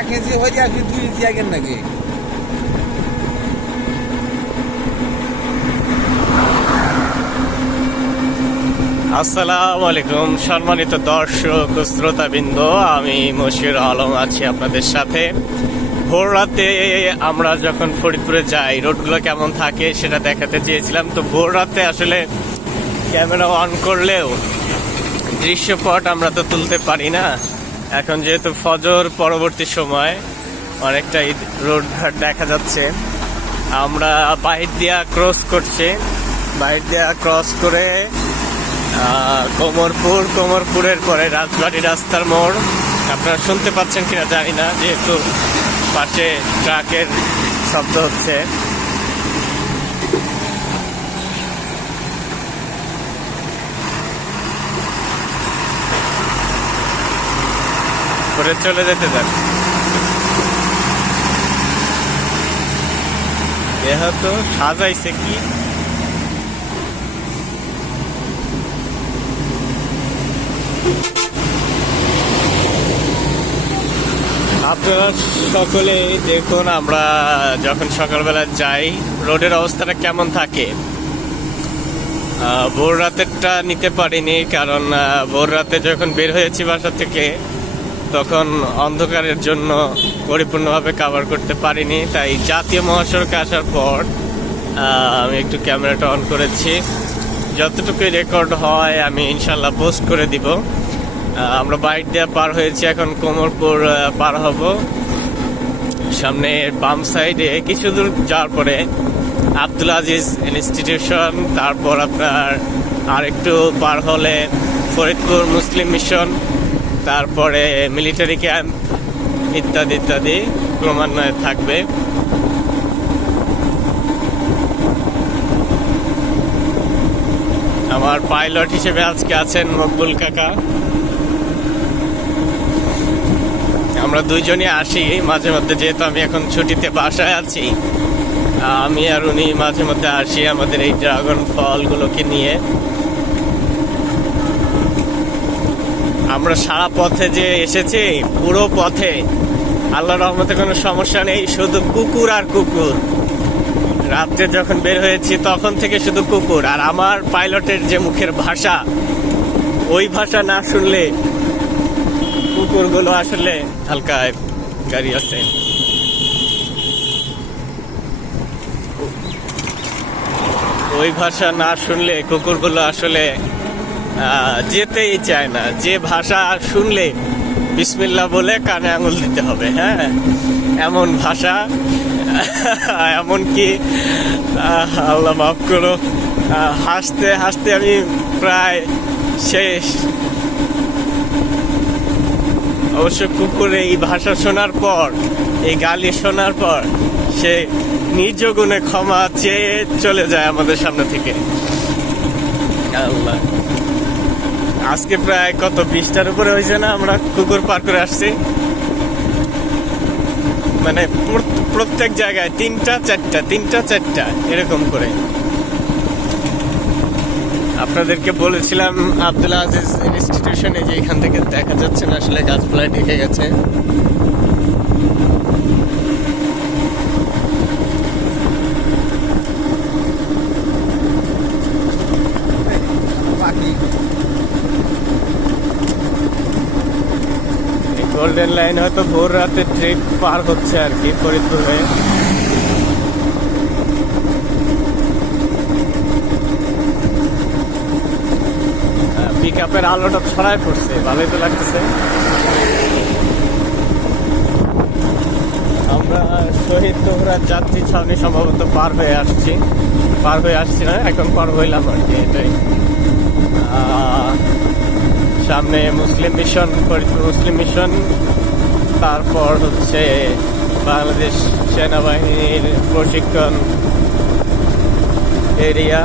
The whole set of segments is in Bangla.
1 ইঞ্চি হয়ে যায়, 2 ইঞ্চি আগের নাকি? আসসালামু আলাইকুম সম্মানিত দর্শক ও শ্রোতাবৃন্দ, আমি মশিউর আলম আছি আপনাদের সাথে। ভোর রাতে আমরা যখন ফরিদপুরে যাই, রোডগুলো কেমন থাকে সেটা দেখাতে চেয়েছিলাম। তো ভোর রাতে আসলে ক্যামেরা অন করলেও দৃশ্যপট আমরা তো তুলতে পারি না। এখন যেহেতু ফজর পরবর্তী সময়, অনেকটাই রোড ঘাট দেখা যাচ্ছে। আমরা বাহির দিয়া ক্রস করছি, বাহির দিয়া ক্রস করে কোমরপুরের পরে রাজবাড়ি রাস্তার মোড়। আপনারা শুনতে পাচ্ছেন কিনা জানি না, যেহেতু পাশে ট্রাকের শব্দ হচ্ছে। করে চলে যেতে দেন। যেহেতু সাজাইছে কি আপনারা সকলেই দেখুন, আমরা যখন সকালবেলা যাই রোডের অবস্থাটা কেমন থাকে। ভোর রাতেরটা নিতে পারিনি, কারণ ভোর রাতে যখন বের হয়েছি বাসা থেকে তখন অন্ধকারের জন্য পরিপূর্ণভাবে কভার করতে পারিনি। তাই জাতীয় মহাসড়কে আসার পর আমি একটু ক্যামেরাটা অন করেছি। যতটুকুই রেকর্ড হয় আমি ইনশাল্লাহ পোস্ট করে দিব। আমরা বাইক দিয়ে পার হয়েছি, এখন কোমরপুর পার হব। সামনে বাম সাইডে কিছু দূর যাওয়ার পরে আব্দুল আজিজ ইনস্টিটিউশন, তারপর আপনার আরেকটু পার হলে ফরিদপুর মুসলিম মিশন, তারপরে মিলিটারি ক্যাম্প ইত্যাদি ইত্যাদি ক্রমান্বয়ে থাকবে। আমার পাইলট হিসেবে আজকে আছেন মকবুল কাকা। আমরা দুইজনই আসি মাঝে মধ্যে, যেহেতু আমি এখন ছুটিতে বাসায় আছি। আমি আর উনি মাঝে মধ্যে আসি আমাদের এই ড্রাগন ফলগুলোকে নিয়ে। আমরা সারা পথে যে এসেছি, পুরো পথে আল্লাহর রহমতে কোনো সমস্যা নেই, শুধু কুকুর আর কুকুর। রাত্রে যখন বের হয়েছি তখন থেকে শুধু কুকুর। আর আমার পাইলটের যে মুখের ভাষা, ওই ভাষা না শুনলে কুকুরগুলো আসলে হালকা গাড়ি আছে, ওই ভাষা না শুনলে কুকুরগুলো আসলে যেতেই চায় না। যে ভাষা শুনলে বিসমিল্লাহ বলে কানে আঙুল দিতে হবে, হ্যাঁ, এমন ভাষা। এমনকি আল্লাহ মাফ করো, হাসতে হাসতে আমি প্রায় শেষ। অবশ্য কুকুরে এই ভাষা শোনার পর, এই গালি শোনার পর সে নিজ গুণে ক্ষমা চেয়ে চলে যায় আমাদের সামনে থেকে। আল্লাহ, আজকে প্রায় কত 20টার উপরে হয়েছে না আমরা কুকুর পার করে আসছি। মানে প্রত্যেক জায়গায় 3টা 4টা এরকম করে। আপনাদেরকে বলেছিলাম আব্দুল আজিজ ইনস্টিটিউশনে, যে এখান থেকে দেখা যাচ্ছে না, আসলে গাছপালায় ঢেকে গেছে। গোল্ডেন লাইন হয়তো ভোর রাতে ট্রেন পার হচ্ছে আর কি ফরিদপুর হয়ে। পিক আপের আলোটা ছড়ায় পড়ছে, ভালোই তো লাগতেছে। আমরা শহীদ তোহরা যাত্রী ছাউনি সম্ভবত পার হয়ে আসছি না, এখন পার হইলাম আর কি। এটাই সামনে মুসলিম মিশন, ফরিদপুর মুসলিম মিশন, তারপর হচ্ছে বাংলাদেশ সেনাবাহিনীর প্রশিক্ষণ এরিয়া।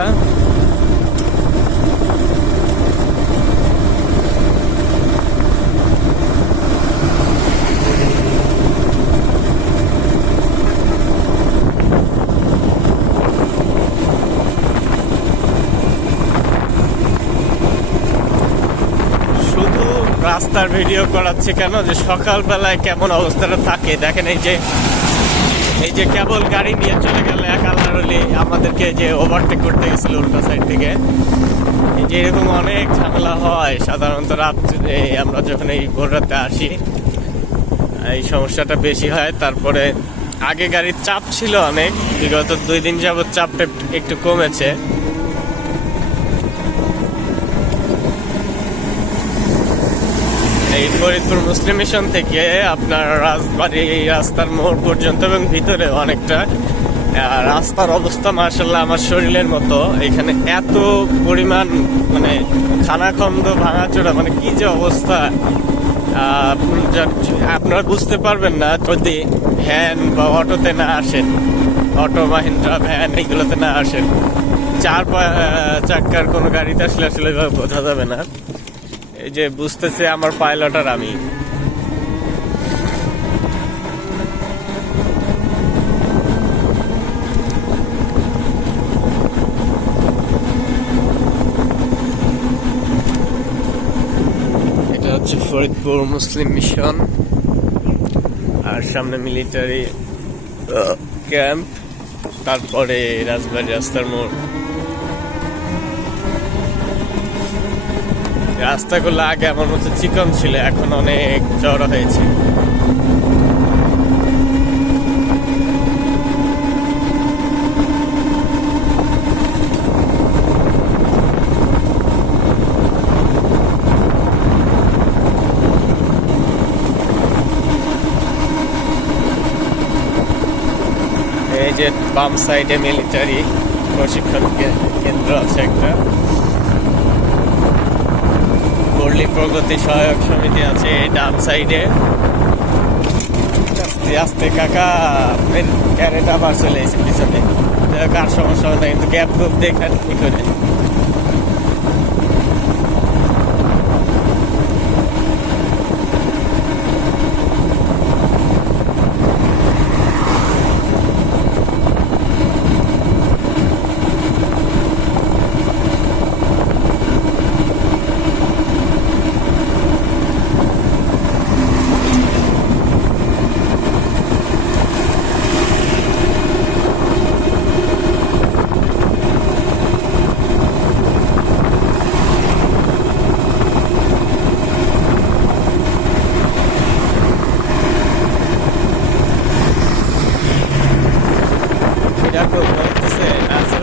রাস্তার ভিডিও করাচ্ছি কেন, যে সকালবেলায় কেমন অবস্থাটা থাকে দেখেন। এই যে কেবল গাড়ি নিয়ে চলে গেল এক আল্লাহরলি আমাদেরকে যে ওভারটেক করতে গেছিল উল্টা সাইড থেকে। এই যে এরকম অনেক ঝামেলা হয় সাধারণত রাত্রে, আমরা যখন এই ভোর রাতে আসি এই সমস্যাটা বেশি হয়। তারপরে আগে গাড়ির চাপ ছিল অনেক, বিগত 2 দিন যাবত চাপটা একটু কমেছে। এই ফরিদপুর মুসলিম মিশন থেকে আপনার রাজবাড়ী রাস্তার মোড় পর্যন্ত এবং ভিতরে অনেকটা রাস্তার অবস্থা মাশাআল্লাহ আমার শরীরের মতো। এখানে এত পরিমাণ মানে খানাখন্দ ভাঙাচোরা, মানে কি যে অবস্থা আপনারা বুঝতে পারবেন না যদি ভ্যান বা অটোতে না আসেন, অটো মাহিন্দ্রা ভ্যান এইগুলোতে না আসেন। 4 চাক্কার কোনো গাড়িতে আসলে আসলে বোঝা যাবে না। এই যে বুঝতেছে আমার পাইলট আর আমি। এটা হচ্ছে ফরিদপুর মুসলিম মিশন, আর সামনে মিলিটারি ক্যাম্প, তারপরে রাজবাড়ী রাস্তার মোড়। রাস্তাগুলো আগে আমার মতো চিকন ছিল, এখন অনেক চওড়া হয়েছে। এই যে বাম সাইডে মিলিটারি প্রশিক্ষণ কেন্দ্র আছে একটা, পল্লী প্রগতি সহায়ক সমিতি আছে এই ডান সাইডে। আস্তে আস্তে কাকা আপনার ক্যারেট আবার চলে এসে পিছনে, কার সমস্যা হয় না, কিন্তু গ্যাপ গ্যাপ দেখেন কি করে।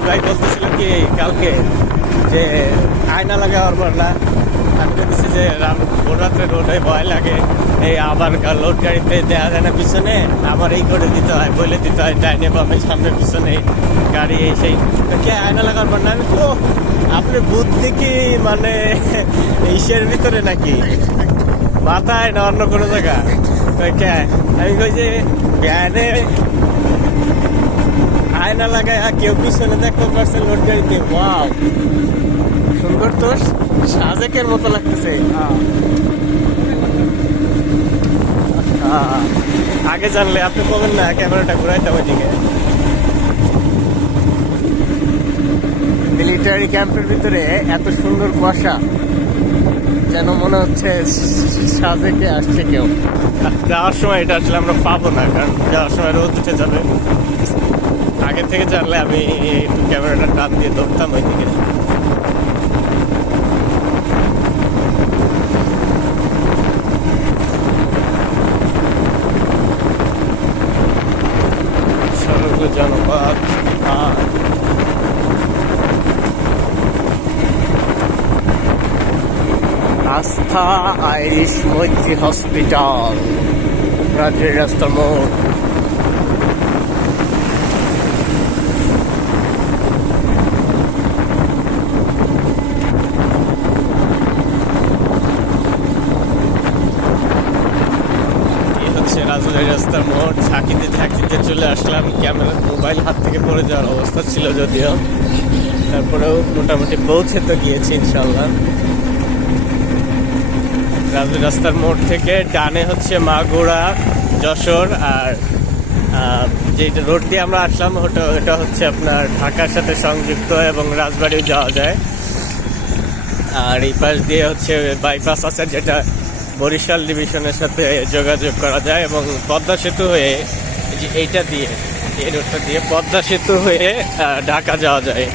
ভাই বলতেছিল কি কালকে যে আয়না লাগাবার পর না, আমি বলতেছি যে ভোর রাত্রে রোডে ভয় লাগে, এই আবার লোড গাড়িতে দেওয়া যায় না পিছনে, আবার এই করে দিতে হয়, বলে দিতে হয় ডাইনে বামে সামনে পিছনে গাড়ি এই সেই। কে আয়না লাগাবার পর না, আমি তো আপনি বুদ্ধি কি মানে ইসের ভিতরে নাকি মাথায় না অন্য কোনো জায়গা? আমি কই যে ভ্যানে আয়না লাগায় কেউ পিছনে দেখতে পারছে লোড গাড়িতে। ওয়াও, সুন্দর তো, সাজেকের মতো লাগতেছে। আগে জানলে আপনি বলবেন না ক্যামেরাটা ঘুরাইতাম ওইদিকে। মিলিটারি ক্যাম্পের ভিতরে এত সুন্দর কুয়াশা, যেন মনে হচ্ছে সাজেকে আসছে কেউ। যাওয়ার সময় এটা আসলে আমরা পাবো না, কারণ যাওয়ার সময় রোদ উঠে যাবে। আগে থেকে জানলে আমি একটু ক্যামেরাটা টান দিয়ে ধরতাম ওইদিকে। সড়ক জনপদ আস্থা আইরিশ মৈত্রী হসপিটাল, রাজবাড়ী রাস্তার মোড়। রাজবাড়ী রাস্তার মোড়, ঝাঁকিতে ঝাঁকিতে চলে আসলাম। ক্যামেরা মোবাইল হাত থেকে পড়ে যাওয়ার অবস্থা ছিল যদিও, তারপরেও মোটামুটি পৌঁছে তো গিয়েছি ইনশাল্লাহ। রাজবাড়ী রাস্তার মোড় থেকে ডানে হচ্ছে মাগুরা যশোর, আর যে রোড দিয়ে আমরা আসলাম ওটা হচ্ছে আপনার ঢাকার সাথে সংযুক্ত এবং রাজবাড়িও যাওয়া যায়। আর এই পাশ দিয়ে হচ্ছে বাইপাস আছে, যেটা বরিশাল ডিভিশনের সাথে যোগাযোগ করা যায় এবং পদ্মা সেতু হয়ে এই যে এইটা দিয়ে এই রোডটা দিয়ে পদ্মা সেতু হয়ে ঢাকা যাওয়া যায়।